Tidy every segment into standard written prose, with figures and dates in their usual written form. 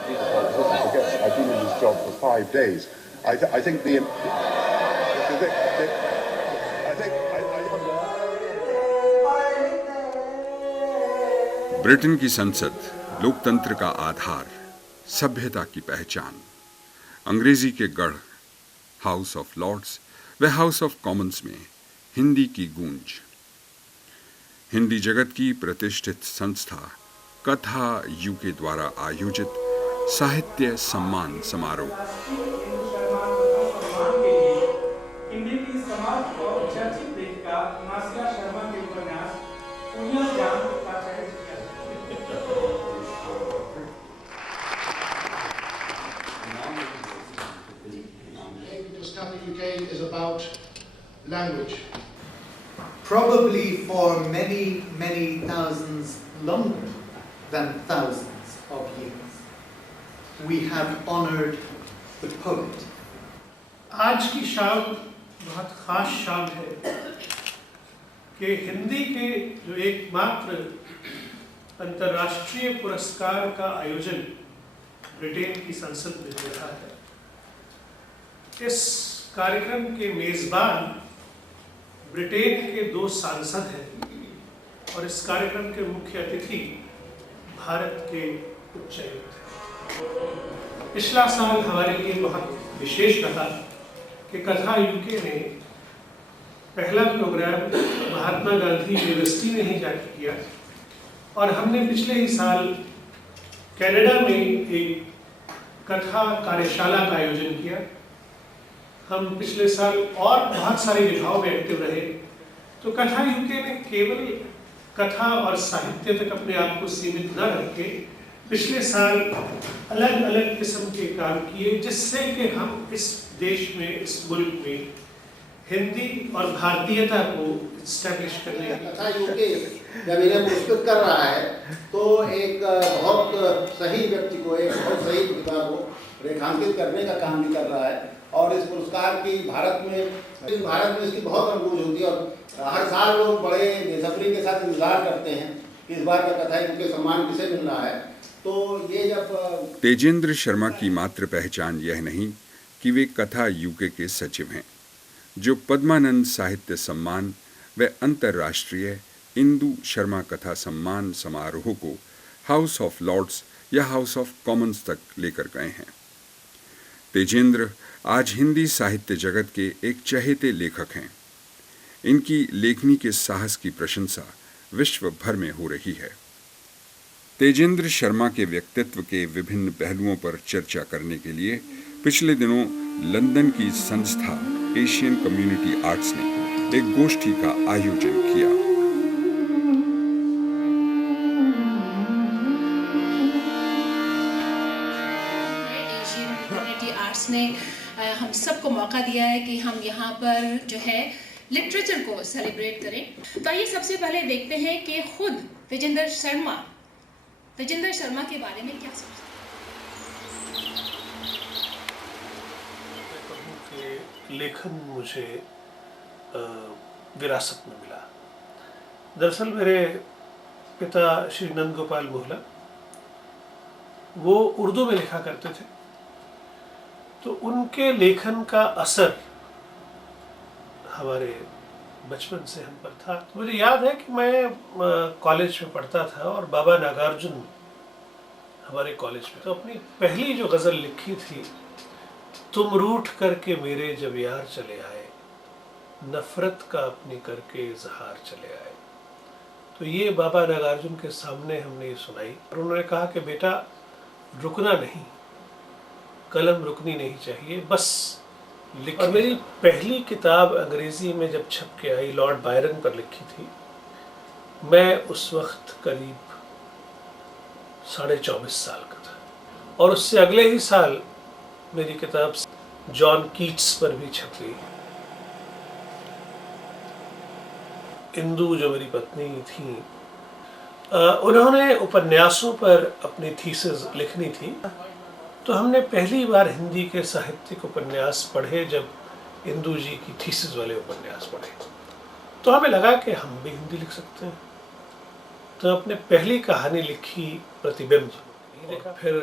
I've been in this job for 5 days. I think Britain की संसद लोकतंत्र का आधार, सभ्यता की पहचान, अंग्रेजी के गढ़ हाउस ऑफ लॉर्ड्स व हाउस ऑफ कॉमन्स में हिंदी की गूंज। हिंदी जगत की प्रतिष्ठित संस्था कथा यूके द्वारा आयोजित साहित्य सम्मान समारोह। हिंदी की समाज और चर्चित लेखिका नासिया शर्मा के उपन्यास दुनिया जान का चयन किया। UK is about language. Probably for many, many thousands longer than thousands of years, we have honored the poet. आज की शाम बहुत ख़ास शाम है कि हिंदी के जो एकमात्र अंतर्राष्ट्रीय पुरस्कार का आयोजन ब्रिटेन की संसद में हो रहा है। इस कार्यक्रम के मेज़बान ब्रिटेन के 2 सांसद हैं और इस कार्यक्रम के मुख्य अतिथि भारत के उच्चायुक्त हैं। पिछला साल हमारे लिए बहुत विशेष रहा कि कथा यूके ने पहला प्रोग्राम महात्मा गांधी यूनिवर्सिटी में ही जाकर किया और हमने पिछले ही साल कनाडा में एक कथा कार्यशाला का आयोजन किया। हम पिछले साल और बहुत सारी विधाओं में एक्टिव रहे। तो कथा यूके ने केवल कथा और साहित्य तक अपने आप को सीमित न रख के पिछले साल अलग अलग किस्म के काम किए, जिससे कि हम इस देश में, इस मुल्क में हिंदी और भारतीयता को इस्टेब्लिश करने की। कथा यूके जब इन्हें पुरस्कृत कर रहा है तो एक बहुत सही व्यक्ति को, एक बहुत सही प्रतिभा को रेखांकित करने का काम भी कर रहा है। और इस पुरस्कार की भारत में इसकी बहुत रंगूज होती है और हर साल लोग बड़े बेसब्री के साथ इंतजार करते हैं कि इस बार का कथा यूके सम्मान किसे मिल रहा है। तो ये जब तेजेंद्र शर्मा की मात्र पहचान यह नहीं कि वे कथा यूके के सचिव हैं, जो पद्मानंद साहित्य सम्मान व अंतर्राष्ट्रीय इंदु शर्मा कथा सम्मान समारोह को हाउस ऑफ लॉर्ड्स या हाउस ऑफ कॉमन्स तक लेकर गए हैं। तेजेंद्र आज हिंदी साहित्य जगत के एक चहेते लेखक हैं। इनकी लेखनी के साहस की प्रशंसा विश्व भर में हो रही है। तेजेंद्र शर्मा के व्यक्तित्व के विभिन्न पहलुओं पर चर्चा करने के लिए पिछले दिनों लंदन की संस्था एशियन कम्युनिटी आर्ट्स ने एक गोष्ठी का आयोजन किया। एशियन कम्युनिटी आर्ट्स ने हम सबको मौका दिया है कि हम यहाँ पर जो है लिटरेचर को सेलिब्रेट करें। तो आइए सबसे पहले देखते हैं कि खुद तेजेंद्र शर्मा के बारे में क्या सोचते हैं। लेखन मुझे विरासत में मिला। दरअसल मेरे पिता श्री नंद गोपाल मोहला वो उर्दू में लिखा करते थे, तो उनके लेखन का असर हमारे बचपन से हम पर था। तो मुझे याद है कि मैं कॉलेज में पढ़ता था और बाबा नागार्जुन हमारे कॉलेज में, तो अपनी पहली जो गज़ल लिखी थी, तुम रूठ करके मेरे जब यार चले आए, नफ़रत का अपनी करके इजहार चले आए। तो ये बाबा नागार्जुन के सामने हमने ये सुनाई और उन्होंने कहा कि बेटा रुकना नहीं, कलम रुकनी नहीं चाहिए, बस लिख। और मेरी पहली किताब अंग्रेज़ी में जब छप के आई, लॉर्ड बायरन पर लिखी थी। मैं उस वक्त करीब 24.5 साल का था और उससे अगले ही साल मेरी किताब जॉन कीट्स पर भी छप गई। इंदु जो मेरी पत्नी थी, उन्होंने उपन्यासों पर अपनी थीसिस लिखनी थी, तो हमने पहली बार हिंदी के साहित्यिक उपन्यास पढ़े जब इंदु जी की थीसिस वाले उपन्यास पढ़े, तो हमें लगा कि हम भी हिंदी लिख सकते हैं। तो अपने पहली कहानी लिखी प्रतिबिंब, फिर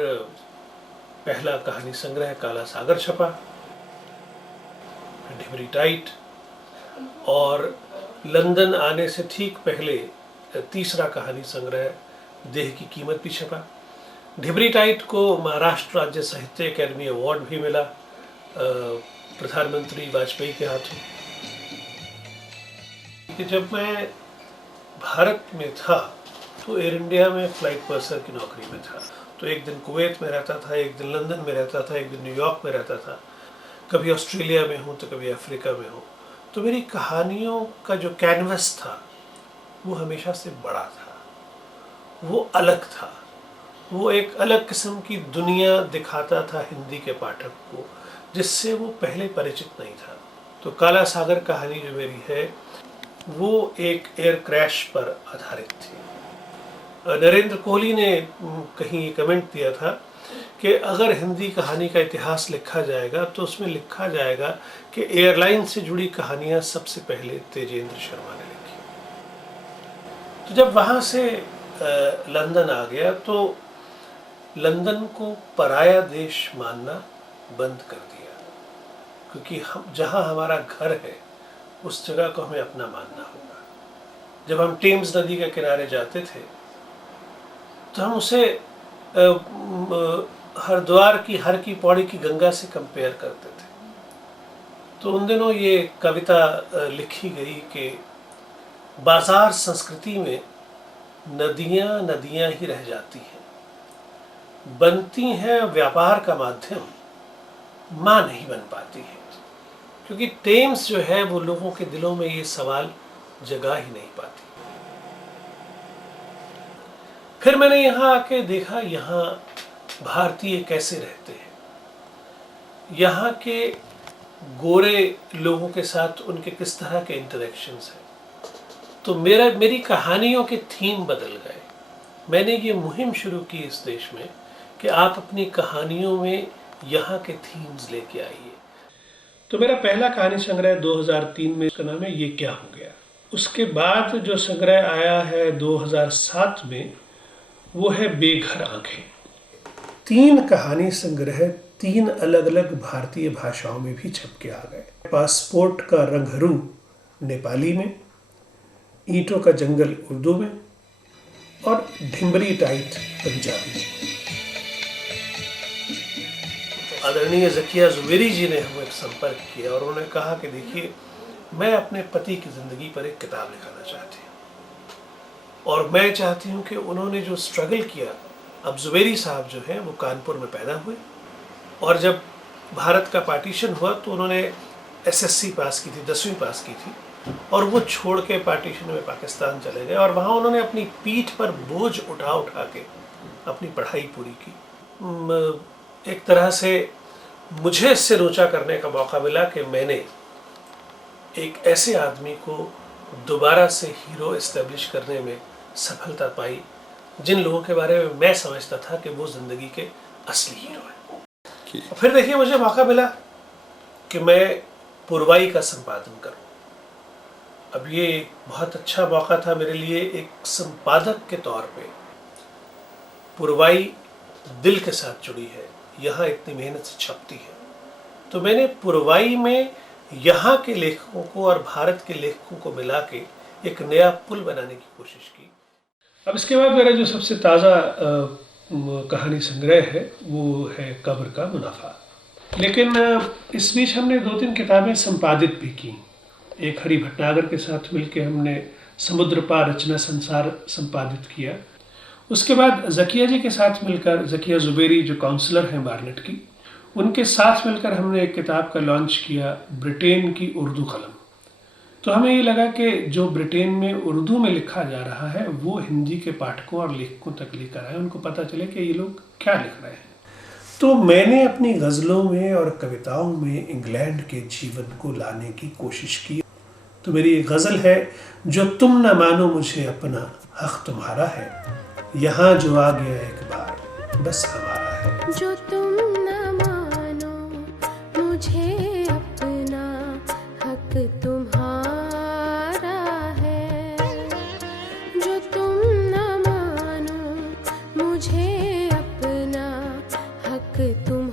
पहला कहानी संग्रह काला सागर छपा, ढिबरी टाइट, और लंदन आने से ठीक पहले तीसरा कहानी संग्रह देह की कीमत भी छपा। ढिबरी टाइट को महाराष्ट्र राज्य साहित्य अकेडमी अवार्ड भी मिला प्रधानमंत्री वाजपेयी के हाथों। कि जब मैं भारत में था तो एयर इंडिया में फ्लाइट पर्सर की नौकरी में था, तो एक दिन कुवैत में रहता था, एक दिन लंदन में रहता था, एक दिन न्यूयॉर्क में रहता था, कभी ऑस्ट्रेलिया में हूँ तो कभी अफ्रीका में हूँ। तो मेरी कहानियों का जो कैनवस था वो हमेशा से बड़ा था, वो अलग था, वो एक अलग किस्म की दुनिया दिखाता था हिंदी के पाठक को जिससे वो पहले परिचित नहीं था। तो काला सागर कहानी जो मेरी है वो एक एयर क्रैश पर आधारित थी। नरेंद्र कोहली ने कहीं कमेंट दिया था कि अगर हिंदी कहानी का इतिहास लिखा जाएगा तो उसमें लिखा जाएगा कि एयरलाइन से जुड़ी कहानियां सबसे पहले तेजेंद्र शर्मा ने लिखी। तो जब वहाँ से लंदन आ गया तो लंदन को पराया देश मानना बंद कर दिया, क्योंकि हम जहाँ हमारा घर है उस जगह को हमें अपना मानना होगा। जब हम टेम्स नदी के किनारे जाते थे तो हम उसे हरिद्वार की हर की पौड़ी की गंगा से कंपेयर करते थे। तो उन दिनों ये कविता लिखी गई कि बाजार संस्कृति में नदियाँ नदियाँ ही रह जाती हैं, बनती हैं व्यापार का माध्यम, माँ नहीं बन पाती है। क्योंकि टेम्स जो है वो लोगों के दिलों में ये सवाल जगा ही नहीं पाती। फिर मैंने यहाँ आके देखा यहाँ भारतीय कैसे रहते हैं, यहाँ के गोरे लोगों के साथ उनके किस तरह के इंटरेक्शंस हैं। तो मेरी कहानियों के थीम बदल गए। मैंने ये मुहिम शुरू की इस देश में कि आप अपनी कहानियों में यहाँ के थीम्स लेके आइए। तो मेरा पहला कहानी संग्रह 2003 में, इसका नाम है ये क्या हो गया। उसके बाद जो संग्रह आया है 2007 में वो है बेघर आंखें। 3 कहानी संग्रह 3 अलग अलग भारतीय भाषाओं में भी छप के आ गए। पासपोर्ट का रंगहरू नेपाली में, ईंटों का जंगल उर्दू में और ढिबरी टाइट पंजाबी में। आदरणीय ज़किया ज़ुबेरी जी ने हमें संपर्क किया और उन्होंने कहा कि देखिए मैं अपने पति की ज़िंदगी पर एक किताब लिखाना चाहती हूँ और मैं चाहती हूँ कि उन्होंने जो स्ट्रगल किया, अब ज़ुबेरी साहब जो हैं वो कानपुर में पैदा हुए और जब भारत का पार्टीशन हुआ तो उन्होंने SSC पास की थी, 10वीं पास की थी और वो छोड़ के पार्टीशन में पाकिस्तान चले गए और वहाँ उन्होंने अपनी पीठ पर बोझ उठा उठा के अपनी पढ़ाई पूरी की। एक तरह से मुझे इससे रोचा करने का मौका मिला कि मैंने एक ऐसे आदमी को दोबारा से हीरो इस्टेब्लिश करने में सफलता पाई जिन लोगों के बारे में मैं समझता था कि वो ज़िंदगी के असली हीरो हैं। फिर देखिए मुझे मौका मिला कि मैं पुरवाई का संपादन करूं। अब ये बहुत अच्छा मौका था मेरे लिए एक संपादक के तौर पे। पुरवाई दिल के साथ जुड़ी है, यहाँ इतनी मेहनत से छपती है, तो मैंने पुरवाई में यहाँ के लेखकों को और भारत के लेखकों को मिला के एक नया पुल बनाने की कोशिश की। अब इसके बाद मेरा जो सबसे ताज़ा कहानी संग्रह है वो है कब्र का मुनाफा। लेकिन इस बीच हमने 2-3 किताबें संपादित भी की। एक हरि भटनागर के साथ मिलकर हमने समुद्र पार रचना संसार संपादित किया। उसके बाद ज़किया जी के साथ मिलकर, ज़किया ज़ुबेरी जो काउंसलर हैं बार्नेट की, उनके साथ मिलकर हमने एक किताब का लॉन्च किया, ब्रिटेन की उर्दू कलम। तो हमें ये लगा कि जो ब्रिटेन में उर्दू में लिखा जा रहा है वो हिंदी के पाठकों और लेखकों तक लेकर आए, उनको पता चले कि ये लोग क्या लिख रहे हैं। तो मैंने अपनी गज़लों में और कविताओं में इंग्लैंड के जीवन को लाने की कोशिश की। तो मेरी एक गज़ल है, जो तुम न मानो मुझे अपना हक़ तुम्हारा है, यहाँ जो आ गया एक बार बस हमारा है। जो तुम न मानो मुझे अपना हक तुम्हारा है, जो तुम न मानो मुझे अपना हक तुम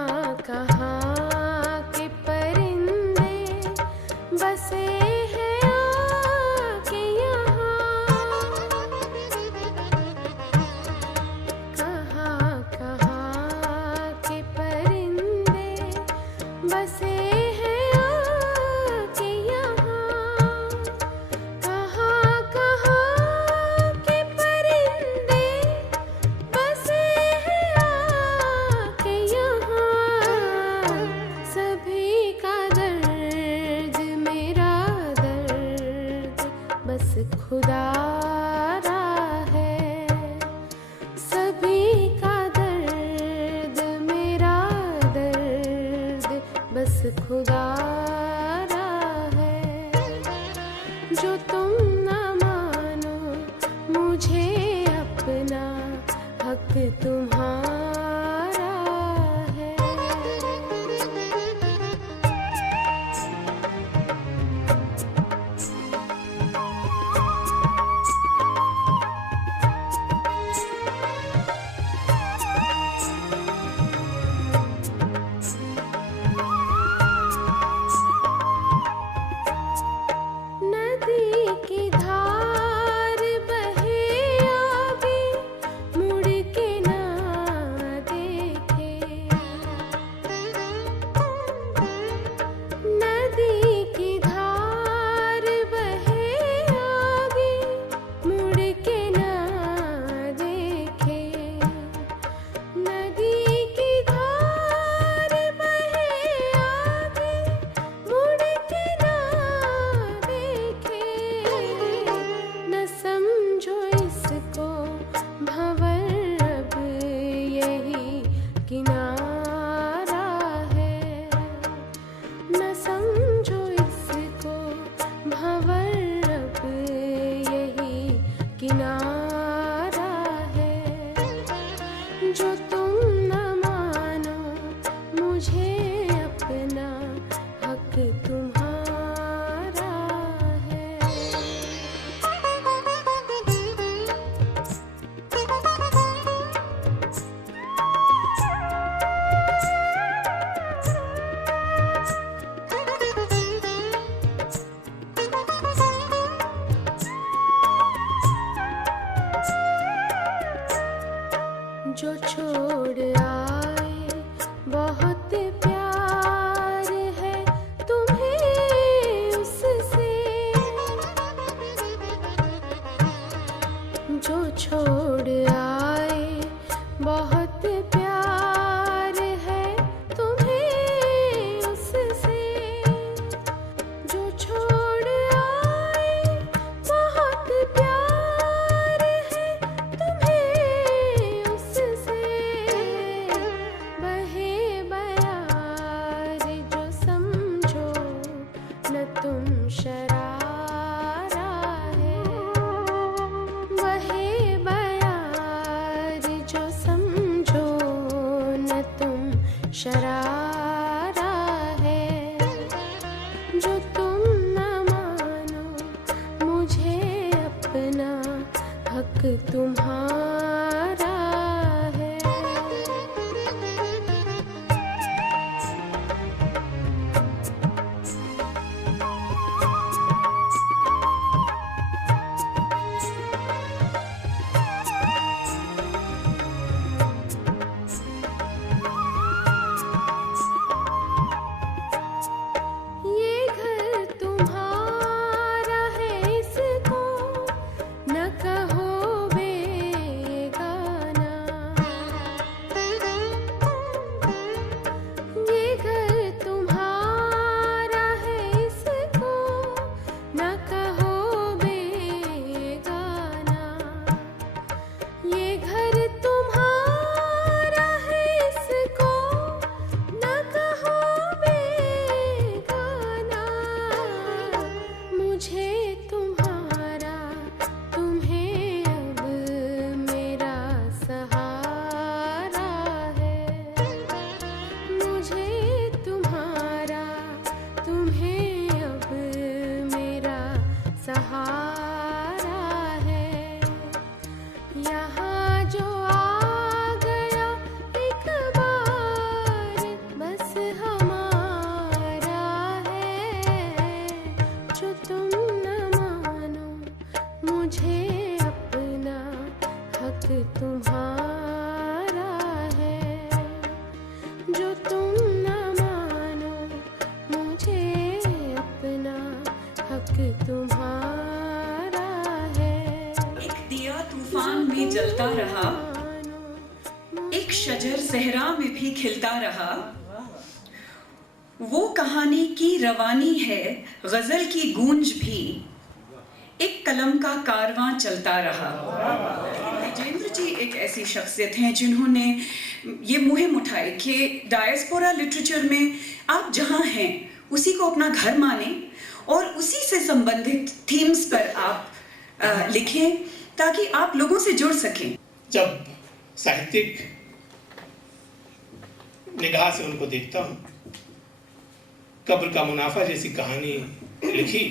कहाँ कहाँ के परिंदे बसे हैं आके यहाँ, कहाँ कहाँ के परिंदे बसे हैं आके यहाँ, कहाँ कहाँ के परिंदे बसे हैं आके यहाँ, सभी का दर्द मेरा दर्द बस खुदा रा है, सभी का दर्द मेरा दर्द बस खुदा रा है, जो तुम न मानो मुझे अपना हक तुम्हारा है। नदी की धार बहे आगे मुड़ के ना देखे, नदी की धार बहे आगे मुड़ के ना देखे, नदी की धार बहे आगे मुड़ के ना देखे, न समझो इसको भंवर अब यही किनारा है, न समझो इसको भंवर अब यही किनारा है, जो तुम न मानो मुझे अपना हक तुम्हारा है। जो छोड़ आए बहुत प्यार है तुम्हें उससे, जो छोड़ आए बहुत प्यार है तुम्हें उससे, जो छोड़ आए बहुत प्यार है तुम्हें उससे, बहे बयार जो समझो न तुम शरारा है, बहे बयार जो समझो न तुम शरारा है, जो तुम न मानो मुझे अपना हक तुम्हारा है। ये घर तुम्हारा है, इसको न कहो बेगाना, जलता रहा, एक शजर सहरा में भी खिलता रहा। वो कहानी की रवानी है गजल की गूंज भी, एक कलम का कारवां चलता रहा। तेजेंद्र जी एक ऐसी शख्सियत हैं जिन्होंने ये मुहिम उठाई कि डायस्पोरा लिटरेचर में आप जहाँ हैं उसी को अपना घर माने और उसी से संबंधित थीम्स पर आप लिखें ताकि आप लोगों से जुड़ सकें। जब साहित्यिक निगाह से उनको देखता हूँ, कब्र का मुनाफा जैसी कहानी लिखी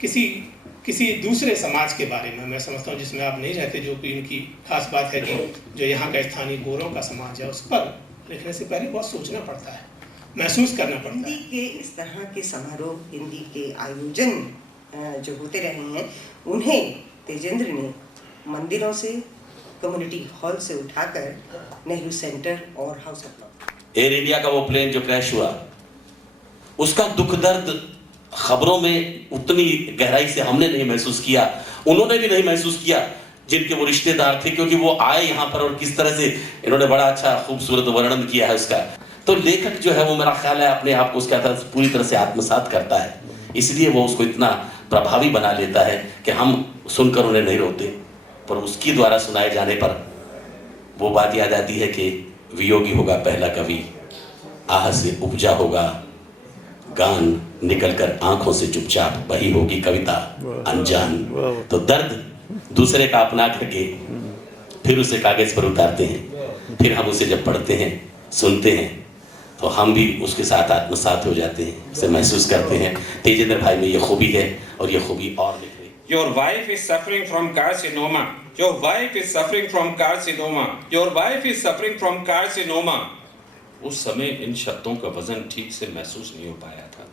किसी दूसरे समाज के बारे में, मैं समझता हूँ जिसमें आप नहीं रहते, जो कि इनकी खास बात है कि जो यहाँ का स्थानीय गोरों का समाज है, उस पर लिखने से पहले बहुत सोचना पड़ता है, महसूस करना पड़ता है। हिंदी के इस तरह के समारोह, हिंदी के आयोजन जो होते रहे हैं, उन्हें तेजेंद्र ने मंदिरों से, कम्युनिटी हॉल से उठाकर नेहरू सेंटर और house of law. Air India का वो प्लेन जो क्रैश हुआ, उसका दुख दर्द खबरों में उतनी गहराई से हमने नहीं महसूस किया, उन्होंने भी नहीं महसूस किया जिनके वो रिश्तेदार थे, क्योंकि वो आए यहाँ पर और किस तरह से इन्होंने बड़ा अच्छा खूबसूरत वर्णन किया है उसका। तो लेखक जो है वो, मेरा ख्याल है, अपने आप को उसके अंदर पूरी तरह से आत्मसात करता है, इसलिए वो उसको इतना प्रभावी बना लेता है कि हम सुनकर उन्हें नहीं रोते, पर उसकी द्वारा सुनाए जाने पर वो बात याद आती है कि वियोगी होगा पहला कवि, आह से उपजा होगा गान, निकलकर आंखों से चुपचाप वही होगी कविता अनजान। तो दर्द दूसरे का अपना करके फिर उसे कागज पर उतारते हैं, फिर हम उसे जब पढ़ते हैं, सुनते हैं, तो हम भी उसके साथ आत्मसात हो जाते हैं, उसे महसूस करते हैं। तेजेंद्र भाई में ये खूबी है और ये खूबी और लिख रही। Your wife is suffering from carcinoma. Your wife is suffering from carcinoma. Your wife is suffering from carcinoma. उस समय इन शब्दों का वजन ठीक से महसूस नहीं हो पाया था।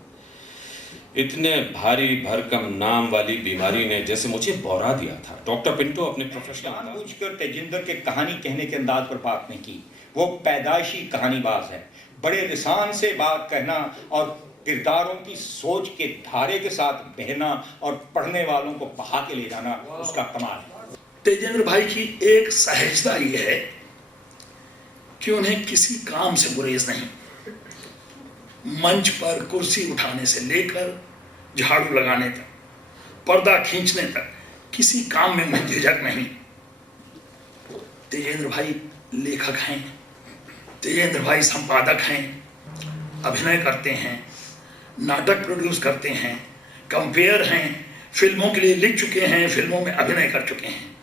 इतने भारी भरकम नाम वाली बीमारी ने जैसे मुझे बौरा दिया था। डॉक्टर पिंटो अपने प्रोफेशनल जानबूझकर तेजेंद्र के कहानी कहने के अंदाज पर बात नहीं की। वो पैदाइशी कहानीबाज है। बड़े लिसान से बात कहना और किरदारों की सोच के धारे के साथ बहना और पढ़ने वालों को बहा के ले जाना उसका कमाल है। तेजेंद्र भाई की एक सहजता ये है कि उन्हें किसी काम से गुरेज नहीं। मंच पर कुर्सी उठाने से लेकर झाड़ू लगाने तक, पर्दा खींचने तक किसी काम में उन्हें झिझक नहीं। तेजेंद्र भाई लेखक हैं, तेजेंद्र भाई संपादक हैं, अभिनय करते हैं, नाटक प्रोड्यूस करते हैं, कंपेयर हैं, फिल्मों के लिए लिख चुके हैं, फिल्मों में अभिनय कर चुके हैं।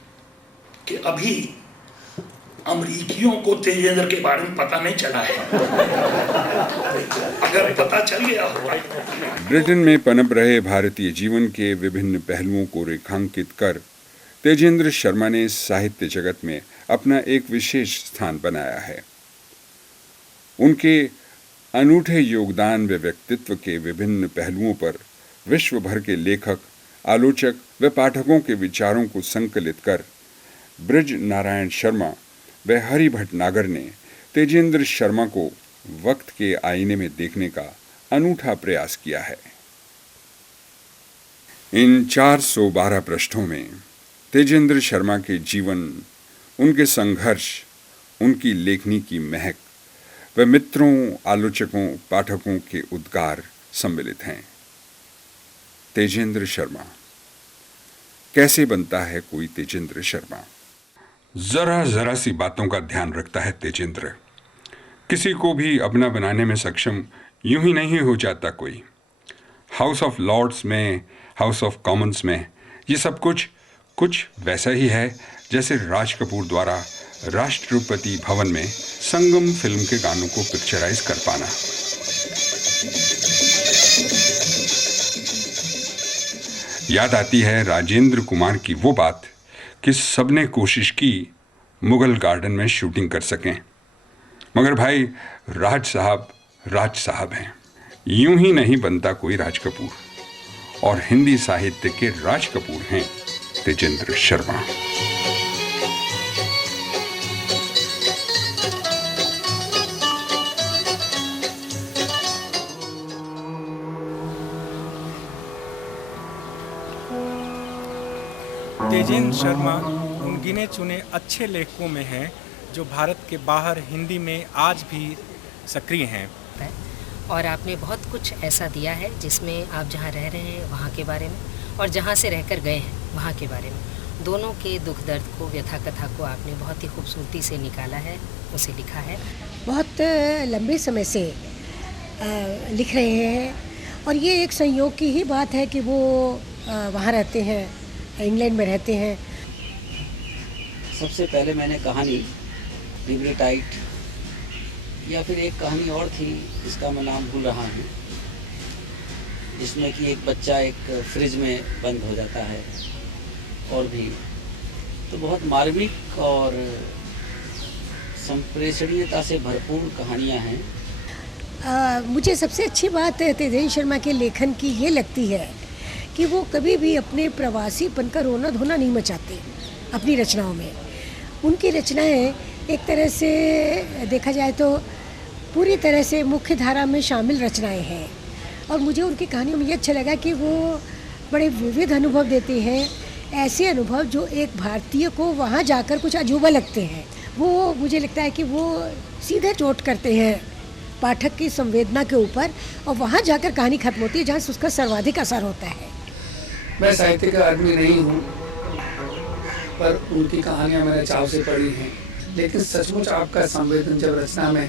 कि अभी अमरीकियों को तेजेंद्र के बारे में पता नहीं चला है, अगर पता चल गया हो। ब्रिटेन में पनप रहे भारतीय जीवन के विभिन्न पहलुओं को रेखांकित कर तेजेंद्र शर्मा ने साहित्य जगत में अपना एक विशेष स्थान बनाया है। उनके अनूठे योगदान व व्यक्तित्व के विभिन्न पहलुओं पर विश्व भर के लेखक, आलोचक व पाठकों के विचारों को संकलित कर ब्रिज नारायण शर्मा व हरि भटनागर ने तेजेंद्र शर्मा को वक्त के आईने में देखने का अनूठा प्रयास किया है। इन 412 पृष्ठों में तेजेंद्र शर्मा के जीवन, उनके संघर्ष, उनकी लेखनी की महक व मित्रों, आलोचकों, पाठकों के उद्गार सम्मिलित हैं। तेजेंद्र शर्मा। कैसे बनता है कोई तेजेंद्र शर्मा? जरा सी बातों का ध्यान रखता है तेजेंद्र। किसी को भी अपना बनाने में सक्षम यूं ही नहीं हो जाता कोई। हाउस ऑफ लॉर्ड्स में, हाउस ऑफ कॉमन्स में ये सब कुछ वैसा ही है जैसे राज कपूर द्वारा राष्ट्रपति भवन में संगम फिल्म के गानों को पिक्चराइज कर पाना। याद आती है राजेंद्र कुमार की वो बात कि सबने कोशिश की मुगल गार्डन में शूटिंग कर सकें, मगर भाई राज साहब हैं। यूं ही नहीं बनता कोई राज कपूर, और हिंदी साहित्य के राज कपूर हैं तेजेंद्र शर्मा। तेजेंद्र शर्मा गिने चुने अच्छे लेखकों में हैं जो भारत के बाहर हिंदी में आज भी सक्रिय हैं। और आपने बहुत कुछ ऐसा दिया है जिसमें आप जहाँ रह रहे हैं वहाँ के बारे में और जहाँ से रहकर गए हैं वहाँ के बारे में, दोनों के दुख दर्द को, व्यथा कथा को आपने बहुत ही खूबसूरती से निकाला है, उसे लिखा है। बहुत लंबे समय से लिख रहे हैं और ये एक संयोग की ही बात है कि वो वहाँ रहते हैं, इंग्लैंड में रहते हैं। सबसे पहले मैंने कहानी लिबरेटाइट या फिर एक कहानी और थी जिसका मैं नाम भूल रहा हूँ, जिसमें कि एक बच्चा एक फ्रिज में बंद हो जाता है, और भी तो बहुत मार्मिक और संप्रेषणीयता से भरपूर कहानियाँ हैं। मुझे सबसे अच्छी बात तेजेंद्र शर्मा के लेखन की ये लगती है कि वो कभी भी अपने प्रवासीपन का रोना धोना नहीं मचाते अपनी रचनाओं में। उनकी रचनाएं एक तरह से देखा जाए तो पूरी तरह से मुख्य धारा में शामिल रचनाएं हैं, और मुझे उनकी कहानियों में ये अच्छा लगा कि वो बड़े विविध अनुभव देते हैं, ऐसे अनुभव जो एक भारतीय को वहाँ जाकर कुछ अजूबा लगते हैं। वो मुझे लगता है कि वो सीधे चोट करते हैं पाठक की संवेदना के ऊपर, और वहाँ जाकर कहानी खत्म होती है जहाँ से उसका सर्वाधिक असर होता है। मैं साहित्य का आदमी नहीं हूँ, पर उनकी कहानियाँ मैंने चाव से पढ़ी हैं, लेकिन सचमुच आपका संवेदन जब रचना में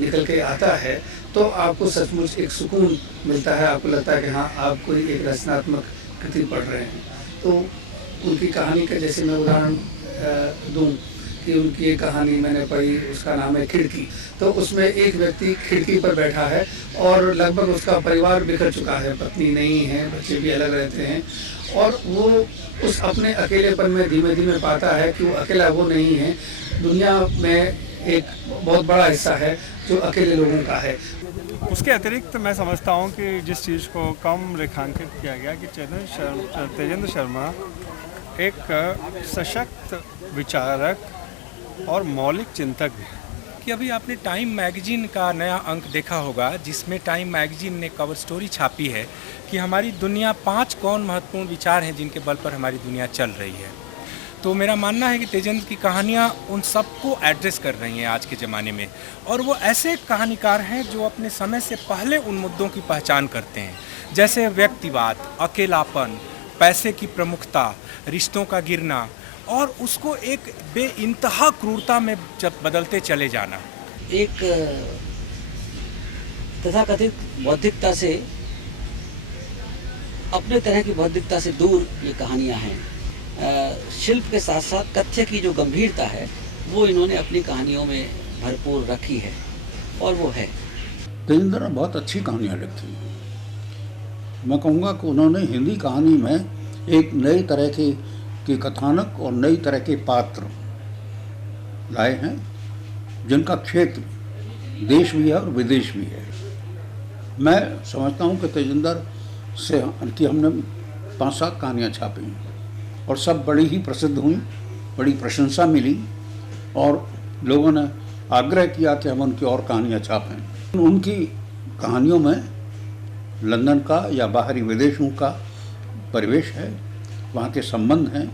निकल के आता है तो आपको सचमुच एक सुकून मिलता है। आपको लगता है कि हाँ, आप कोई एक रचनात्मक कृति पढ़ रहे हैं। तो उनकी कहानी का जैसे मैं उदाहरण दूं कि उनकी एक कहानी मैंने पढ़ी, उसका नाम है खिड़की। तो उसमें एक व्यक्ति खिड़की पर बैठा है और लगभग उसका परिवार बिखर चुका है, पत्नी नहीं है, बच्चे भी अलग रहते हैं, और वो उस अपने अकेलेपन में धीमे धीमे पाता है कि वो अकेला वो नहीं है, दुनिया में एक बहुत बड़ा हिस्सा है जो अकेले लोगों का है। उसके अतिरिक्त मैं समझता हूँ कि जिस चीज़ को कम रेखांकित किया गया कि तेजेंद्र शर्मा एक सशक्त विचारक और मौलिक चिंतक है। कि अभी आपने टाइम मैगजीन का नया अंक देखा होगा, जिसमें टाइम मैगजीन ने कवर स्टोरी छापी है कि हमारी दुनिया 5 कौन महत्वपूर्ण विचार हैं जिनके बल पर हमारी दुनिया चल रही है। तो मेरा मानना है कि तेजेंद्र की कहानियाँ उन सबको एड्रेस कर रही हैं आज के ज़माने में, और वो ऐसे कहानीकार हैं जो अपने समय से पहले उन मुद्दों की पहचान करते हैं, जैसे व्यक्तिवाद, अकेलापन, पैसे की प्रमुखता, रिश्तों का गिरना, और उसको एक बेइंतहा क्रूरता में जब बदलते चले जाना। एक तथाकथित बौद्धिकता से, अपने तरह की बौद्धिकता से दूर ये कहानियाँ हैं। शिल्प के साथ साथ कथ्य की जो गंभीरता है वो इन्होंने अपनी कहानियों में भरपूर रखी है, और वो है। तेजेंद्र ने बहुत अच्छी कहानियाँ लिखी हैं। मैं कहूँगा कि उन्होंने हिंदी कहानी में एक नई तरह के कथानक और नई तरह के पात्र लाए हैं, जिनका क्षेत्र देश भी है और विदेश भी है। मैं समझता हूँ कि तेजेंद्र से कि हमने 5-7 कहानियाँ छापी हैं और सब बड़ी ही प्रसिद्ध हुई, बड़ी प्रशंसा मिली, और लोगों ने आग्रह किया कि हम उनकी और कहानियाँ छापें। उनकी कहानियों में लंदन का या बाहरी विदेशों का परिवेश है, वहाँ के संबंध हैं,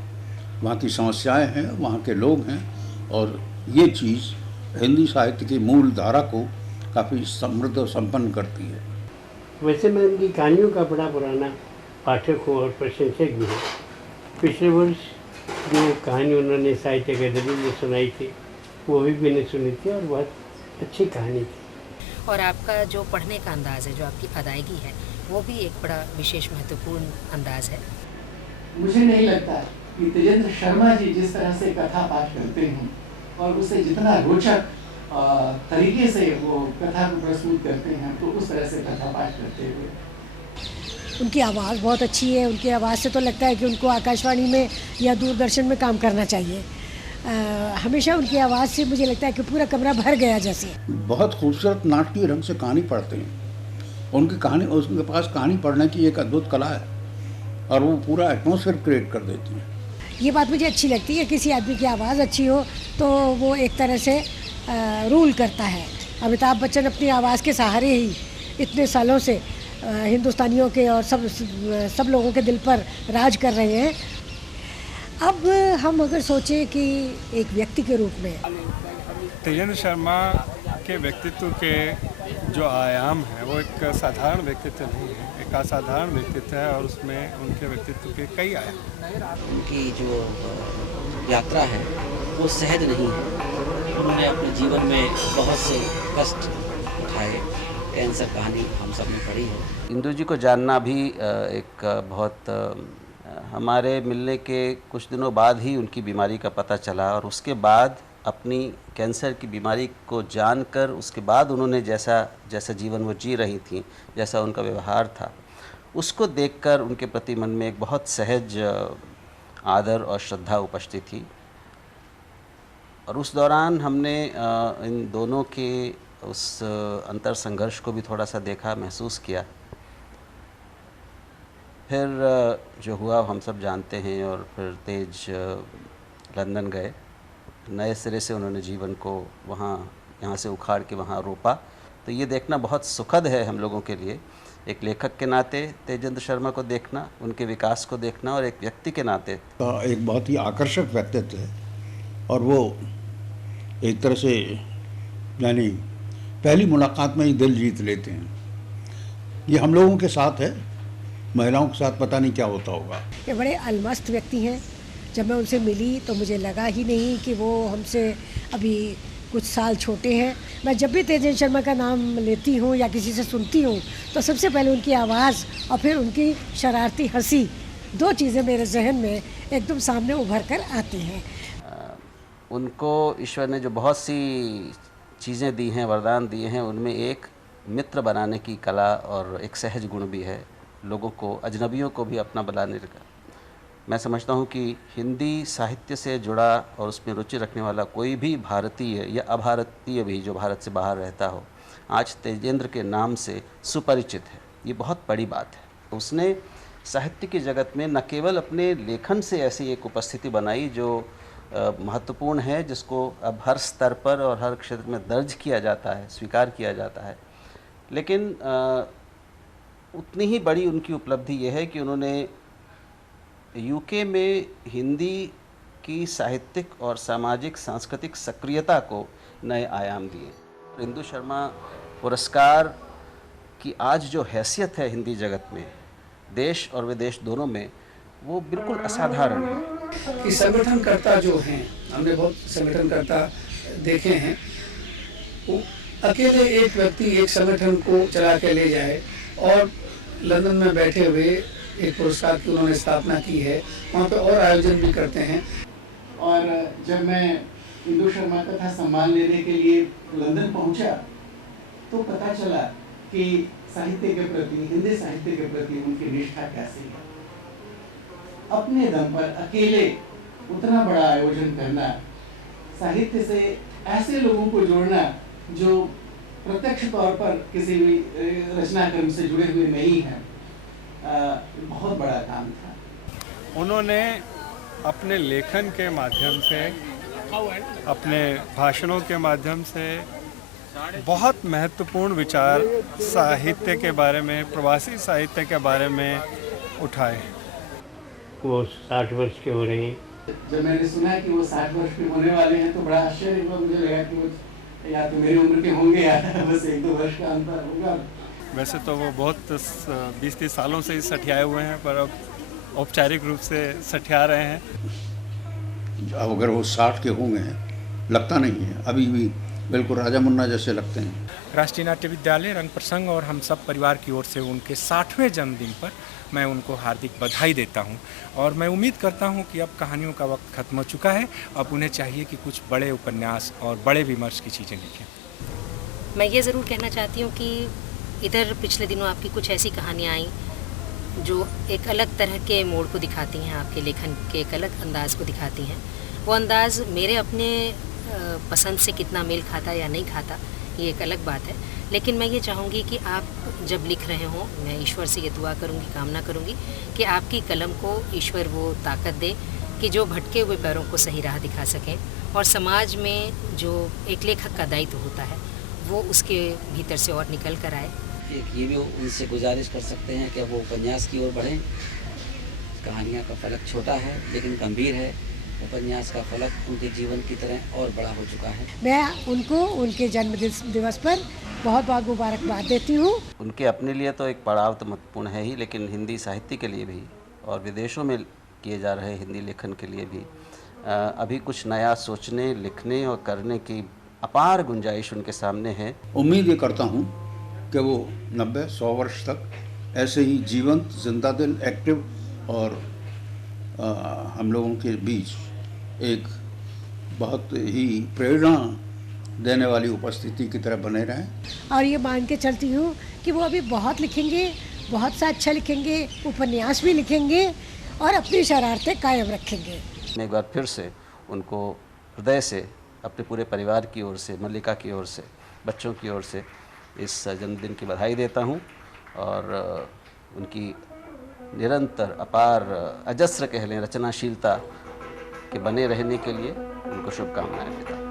वहाँ की समस्याएं हैं, वहाँ के लोग हैं, और ये चीज़ हिंदी साहित्य की मूल धारा को काफ़ी समृद्ध और संपन्न करती है। वैसे मैं उनकी कहानियों का बड़ा पुराना पाठक हूँ और प्रशंसक भी हूँ। पिछले वर्ष जो कहानी उन्होंने साहित्य अकादमी में सुनाई थी वो भी मैंने सुनी थी, और बहुत अच्छी कहानी थी। और आपका जो पढ़ने का अंदाज है, जो आपकी अदायगी है, वो भी एक बड़ा विशेष महत्वपूर्ण अंदाज है। मुझे नहीं लगता कि तेजेंद्र शर्मा जी जिस तरह से कथा पाठ करते हैं और उसे जितना रोचक तरीके से वो कथा को प्रस्तुत करते हैं, तो उस तरह से कथा पाठ करते हुए उनकी आवाज़ बहुत अच्छी है। उनकी आवाज़ से तो लगता है कि उनको आकाशवाणी में या दूरदर्शन में काम करना चाहिए। हमेशा उनकी आवाज़ से मुझे लगता है कि पूरा कमरा भर गया जैसे। बहुत खूबसूरत नाटकीय ढंग से कहानी पढ़ते हैं। उनके पास कहानी पढ़ने की एक अद्भुत कला है, और वो पूरा एटमॉस्फेयर क्रिएट कर देती है। ये बात मुझे अच्छी लगती है, किसी आदमी की आवाज़ अच्छी हो तो वो एक तरह से रूल करता है। अमिताभ बच्चन अपनी आवाज़ के सहारे ही इतने सालों से हिंदुस्तानियों के और सब लोगों के दिल पर राज कर रहे हैं। अब हम अगर सोचें कि एक व्यक्ति के रूप में तेजेंद्र शर्मा के व्यक्तित्व के जो आयाम हैं वो एक साधारण व्यक्तित्व नहीं है, एक असाधारण व्यक्तित्व है और उसमें उनके व्यक्तित्व के कई आयाम। उनकी जो यात्रा है वो सहज नहीं है। उन्होंने अपने जीवन में बहुत से कष्ट उठाए। कैंसर कहानी हम सब ने पढ़ी है। इंदु जी को जानना भी एक बहुत हमारे मिलने के कुछ दिनों बाद ही उनकी बीमारी का पता चला और उसके बाद अपनी कैंसर की बीमारी को जानकर उसके बाद उन्होंने जैसा जीवन वो जी रही थी, जैसा उनका व्यवहार था, उसको देखकर उनके प्रति मन में एक बहुत सहज आदर और श्रद्धा उपस्थित थी। और उस दौरान हमने इन दोनों के उस अंतर संघर्ष को भी थोड़ा सा देखा, महसूस किया। फिर जो हुआ हम सब जानते हैं और फिर तेज लंदन गए। नए सिरे से उन्होंने जीवन को यहाँ से उखाड़ के वहाँ रोपा। तो ये देखना बहुत सुखद है हम लोगों के लिए, एक लेखक के नाते तेजेंद्र शर्मा को देखना, उनके विकास को देखना, और एक व्यक्ति के नाते एक बहुत ही आकर्षक व्यक्तित्व है। और वो एक तरह से यानी पहली मुलाकात में ही दिल जीत लेते हैं। ये हम लोगों के साथ है, महिलाओं के साथ पता नहीं क्या होता होगा। ये बड़े अलमस्त व्यक्ति हैं। जब मैं उनसे मिली तो मुझे लगा ही नहीं कि वो हमसे अभी कुछ साल छोटे हैं। मैं जब भी तेजेंद्र शर्मा का नाम लेती हूँ या किसी से सुनती हूँ तो सबसे पहले उनकी आवाज़ और फिर उनकी शरारती हंसी, दो चीज़ें मेरे जहन में एकदम सामने उभर कर आती हैं। उनको ईश्वर ने जो बहुत सी चीज़ें दी हैं, वरदान दिए हैं, उनमें एक मित्र बनाने की कला और एक सहज गुण भी है। लोगों को, अजनबियों को भी अपना बनाने का। मैं समझता हूँ कि हिंदी साहित्य से जुड़ा और उसमें रुचि रखने वाला कोई भी भारतीय या अभारतीय भी जो भारत से बाहर रहता हो, आज तेजेंद्र के नाम से सुपरिचित है। ये बहुत बड़ी बात है। उसने साहित्य की जगत में न केवल अपने लेखन से ऐसी एक उपस्थिति बनाई जो महत्वपूर्ण है, जिसको अब हर स्तर पर और हर क्षेत्र में दर्ज किया जाता है, स्वीकार किया जाता है, लेकिन उतनी ही बड़ी उनकी उपलब्धि ये है कि उन्होंने यूके में हिंदी की साहित्यिक और सामाजिक सांस्कृतिक सक्रियता को नए आयाम दिए। इंदु शर्मा पुरस्कार की आज जो हैसियत है हिंदी जगत में, देश और विदेश दोनों में, वो बिल्कुल असाधारण है। कि संगठनकर्ता जो हैं, हमने बहुत संगठनकर्ता देखे हैं, वो अकेले एक व्यक्ति एक संगठन को चला के ले जाए और लंदन में बैठे हुए एक पुरस्कार की उन्होंने स्थापना की है, वहाँ पे और आयोजन भी करते हैं। और जब मैं इंदु शर्मा का था सम्मान लेने के लिए लंदन पहुँचा तो पता चला कि साहित्य के प्रति, हिंदी साहित्य के प्रति उनकी निष्ठा कैसी है। अपने दम पर अकेले उतना बड़ा आयोजन करना, साहित्य से ऐसे लोगों को जोड़ना जो प्रत्यक्ष तौर पर किसी भी रचनाक्रम से जुड़े हुए नहीं हैं, बहुत बड़ा काम था। उन्होंने अपने लेखन के माध्यम से, अपने भाषणों के माध्यम से बहुत महत्वपूर्ण विचार साहित्य के बारे में, प्रवासी साहित्य के बारे में उठाए। वो 60 वर्ष के हो रहे हैं। जब मैंने सुना कि वो 60 वर्ष के होने वाले हैं तो बड़ा आश्चर्य हुआ। मुझे लगा कि वो या तो मेरी उम्र के होंगे या बस 1-2 वर्ष का अंतर होगा। वैसे तो वो बहुत 20-30 सालों से ही सठियाए हुए हैं, पर अब औपचारिक रूप से सठिया रहे हैं। अब अगर वो 60 के होंगे, लगता नहीं है, अभी भी बिल्कुल राजा मुन्ना जैसे लगते हैं। राष्ट्रीय नाट्य विद्यालय रंग प्रसंग और हम सब परिवार की ओर से उनके 60वें जन्मदिन पर मैं उनको हार्दिक बधाई देता हूं। और मैं उम्मीद करता हूं कि अब कहानियों का वक्त खत्म हो चुका है। अब उन्हें चाहिए कि कुछ बड़े उपन्यास और बड़े विमर्श की चीज़ें लिखें। मैं ये ज़रूर कहना चाहती हूँ कि इधर पिछले दिनों आपकी कुछ ऐसी कहानियाँ आई जो एक अलग तरह के मोड़ को दिखाती हैं, आपके लेखन के एक अलग अंदाज़ को दिखाती हैं। वो अंदाज़ मेरे अपने पसंद से कितना मेल खाता या नहीं खाता, ये एक अलग बात है। लेकिन मैं ये चाहूँगी कि आप जब लिख रहे हों, मैं ईश्वर से ये दुआ करूँगी, कामना करूँगी कि आपकी कलम को ईश्वर वो ताकत दे कि जो भटके हुए पैरों को सही राह दिखा सकें, और समाज में जो एक लेखक का दायित्व होता है वो उसके भीतर से और निकल कर आए। एक ये भी उनसे गुजारिश कर सकते हैं कि वो उपन्यास की ओर बढ़ें, कहानियाँ का फलक छोटा है लेकिन गंभीर है। उपन्यास का फलक उनके जीवन की तरह और बड़ा हो चुका है। मैं उनको उनके जन्म दिवस पर बहुत बहुत मुबारकबाद देती हूँ। उनके अपने लिए तो एक पड़ाव तो महत्वपूर्ण है ही, लेकिन हिंदी साहित्य के लिए भी और विदेशों में किए जा रहे हिंदी लेखन के लिए भी अभी कुछ नया सोचने, लिखने और करने की अपार गुंजाइश उनके सामने है। उम्मीद ये करता हूँ कि वो 90-100 वर्ष तक ऐसे ही जीवंत, जिंदा दिल, एक्टिव और हम लोगों के बीच एक बहुत ही प्रेरणा देने वाली उपस्थिति की तरह बने रहें। और ये मान के चलती हूँ कि वो अभी बहुत लिखेंगे, बहुत सा अच्छा लिखेंगे, उपन्यास भी लिखेंगे और अपनी शरारतें कायम रखेंगे। मैं एक बार फिर से उनको हृदय से, अपने पूरे परिवार की ओर से, मल्लिका की ओर से, बच्चों की ओर से इस जन्मदिन की बधाई देता हूँ और उनकी निरंतर अपार अजस्र कह लें रचनाशीलता के बने रहने के लिए उनको शुभकामनाएं देता हूँ।